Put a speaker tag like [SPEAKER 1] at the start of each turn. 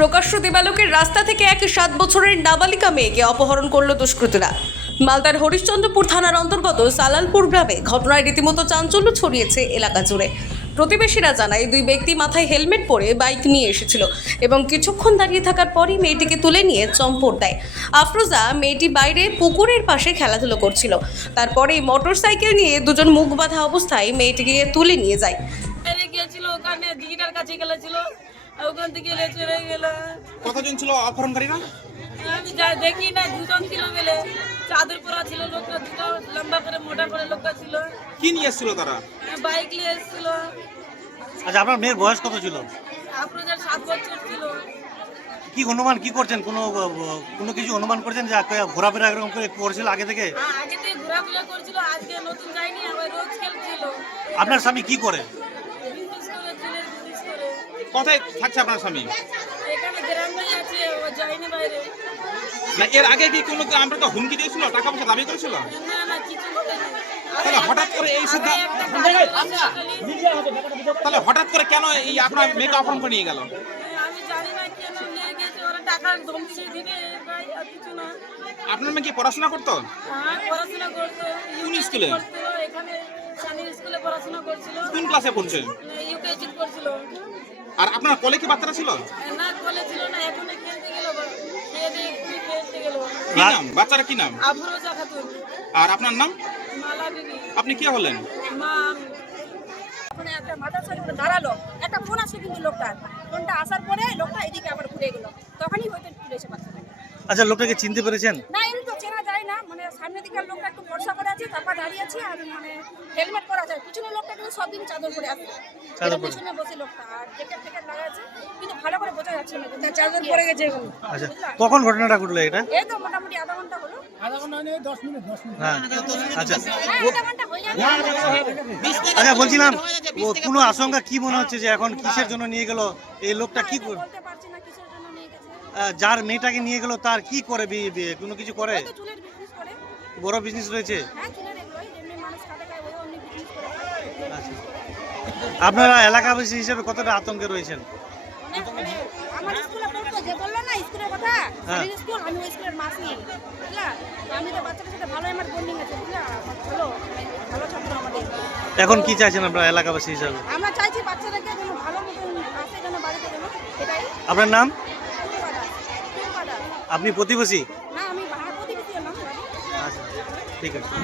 [SPEAKER 1] প্রকাশ্য দেবালোকের রাস্তা থেকে এক সাত বছরের নাবালিকা মেয়েকে অপহরণ করল দুষ্কৃতীরা। মালদার হরিশ্চন্দ্রপুর থানার অন্তর্গত সালালপুর গ্রামে ঘটনায় রীতিমতো চাঞ্চল্য ছড়িয়েছে এলাকা জুড়ে। প্রতিবেশীরা জানায়, দুই ব্যক্তি মাথায় হেলমেট পরে বাইক নিয়ে এসেছিল এবং কিছুক্ষণ দাঁড়িয়ে থাকার পরই মেয়েটিকে তুলে নিয়ে চম্পট দেয়। আফরোজা মেয়েটি বাইরে পুকুরের পাশে খেলাধুলো করছিল। তারপরেই মোটরসাইকেল নিয়ে দুজন মুখ বাঁধা অবস্থায় মেয়েটিকে তুলে নিয়ে যায়।
[SPEAKER 2] গিয়েছিল, ওখানে দিঘিটার কাছে গেলেছিল। ওখান থেকে এলে চলে গেল
[SPEAKER 3] কতজন ছিল অপহরণকারীরা?
[SPEAKER 2] আমি যা দেখি না দুজন ছিল বলে। চাদর পরা ছিল লোকটা দুটো লম্বা করে মোটা করে লোকটা ছিল।
[SPEAKER 3] কি নিয়ে এসেছিল তারা?
[SPEAKER 2] বাইক নিয়ে এসেছিল।
[SPEAKER 4] আচ্ছা আপনার মেয়ের বয়স কত ছিল?
[SPEAKER 2] আপনাদের সাত বছর ছিল।
[SPEAKER 4] কি অনুমান কি করছেন? কোনো কোনো কিছু অনুমান করছেন যে ঘোরাফেরা এরকম করে করছিল আগে থেকে?
[SPEAKER 2] হ্যাঁ, আগে থেকে ঘোরাফেরা করছিল আজকে নতুন যায়নি আবার রোজ খেলছিল।
[SPEAKER 4] আপনার স্বামী কি করে
[SPEAKER 2] বিজনেস করে ছেলের বিজনেস করে
[SPEAKER 3] কোথায় থাকছে আপনার স্বামী? না এর আগে কি কোনো আমরা তো হুমকি দিয়েছিল টাকা পয়সা দাবি করেছিল?
[SPEAKER 2] না না কিছু করেনি
[SPEAKER 3] তাহলে হঠাৎ করে এই সিদ্ধান্ত
[SPEAKER 2] করেছিল,
[SPEAKER 3] তাহলে হঠাৎ করে কেন এই আপনার মেয়েকে অপহরণ করে নিয়ে গেল?
[SPEAKER 2] আমি জানি না কেন নিয়ে গেছে ওরা টাকা ধমকি দিবে ভাই আর কিছু না।
[SPEAKER 3] আপনার মেয়ে কি পড়াশোনা করতো?
[SPEAKER 2] হ্যাঁ
[SPEAKER 3] কোন স্কুলে?
[SPEAKER 2] করতো, এখানে সানি স্কুলে পড়াশোনা করছিল।
[SPEAKER 3] কোন ক্লাসে পড়ছে? আর আপনার কলে কি বাচ্চারা ছিল?
[SPEAKER 2] না কলে ছিল না এখন খেলতে গেল খেলতে গেল
[SPEAKER 3] কি নাম? বাচ্চারা কি নাম?
[SPEAKER 2] আফরোজা খাতুন।
[SPEAKER 3] আর আপনার নাম?
[SPEAKER 2] মালা বিবি
[SPEAKER 3] আপনি কি হলেন?
[SPEAKER 2] মা
[SPEAKER 5] ওখানে একটা করে দাঁড়াল। একটা ফোন আসলো কিন্তু লোকটার। ফোনটা আসার পরে লোকটা এদিকে আবার ঘুরে গেল। তখনই হয়তো তুলেছে বাচ্চাটাকে।
[SPEAKER 4] আচ্ছা লোকটাকে চিনতে পেরেছেন
[SPEAKER 5] না এমনি তো চেনা যায় না মানে সামনের দিকের লোকটা একটু ভরসা করে আছে তারপর দাঁড়িয়ে আছে আর মানে হেলমেট পরা আছে পিছনের লোকটা কিন্তু সব দিন চাদর পরে আছে। পিছনে বসে লোকটা আর জ্যাকেট ট্যাকেট লাগা আছে কিন্তু ভালো করে বোঝা যাচ্ছে না যে চাদর পরে গেছে এগুলো
[SPEAKER 4] আচ্ছা কখন ঘটনাটা ঘটলো এটা?
[SPEAKER 5] এই তো মোটামুটি আধা ঘণ্টা হলো।
[SPEAKER 4] হ্যাঁ আচ্ছা।
[SPEAKER 5] হ্যাঁ আধা ঘণ্টা হয়ে যাবে
[SPEAKER 4] আচ্ছা। বলছিলাম কোনো আশঙ্কা কি মনে হচ্ছে যে এখন কিসের জন্য নিয়ে গেল? এই লোকটা কি করবে
[SPEAKER 5] বলতে পারছি না কিসের জন্য নিয়ে গেছে।
[SPEAKER 4] যার মেয়েটাকে নিয়ে গেল তার কি করে কোনো কিছু করে
[SPEAKER 5] তো চুলের বিজনেস করে
[SPEAKER 4] বড় বিজনেস রয়েছে?
[SPEAKER 5] হ্যাঁ
[SPEAKER 4] আচ্ছা। আপনারা এলাকাবাসী হিসেবে কতটা আতঙ্কে রয়েছেন?
[SPEAKER 5] আমার স্কুলে পড়তো যে বলল না স্কুলের কথা। স্কুল আমি ওই স্কুলের মাস নিই বুঝলা? আমি তো বাচ্চাদের সাথে ভালো আমার বন্ডিং আছে বুঝলা? ভালো ভালো ছাত্র আমাদের।
[SPEAKER 4] এখন কি চাইছেন আপনারা এলাকাবাসী হিসাবে?
[SPEAKER 5] আমরা চাইছি বাচ্চাদেরকে যেন ভালো মতন আসে যেন বাড়িতে যেন এটাই।
[SPEAKER 4] আপনার নাম? আপনি প্রতিবেশী
[SPEAKER 5] না আমি আমার প্রতিবেশী নাম বাড়ি
[SPEAKER 4] আচ্ছা ঠিক আছে